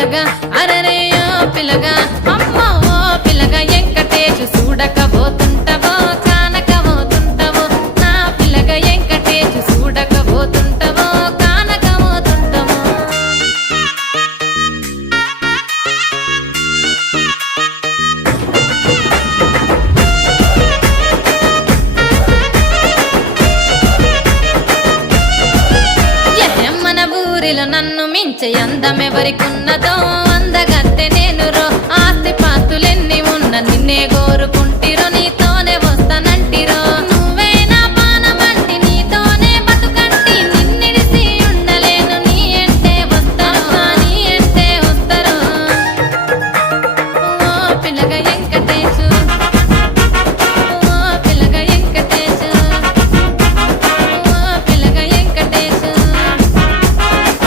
పిలగా అరరేయో పిలగా అమ్మో పిలగా ఎంకటేషు చూడకబోతుంటవో కానకబోతుంటవో నా పిలగా ఎంకటేషు చూడకబోతుంటవో కానకబోతుంటవో మన ఊరిలో నన్ను మించే అందమెవరికున్నదో అందగత్తె నేను రో ఆస్తి పాస్తులెన్ని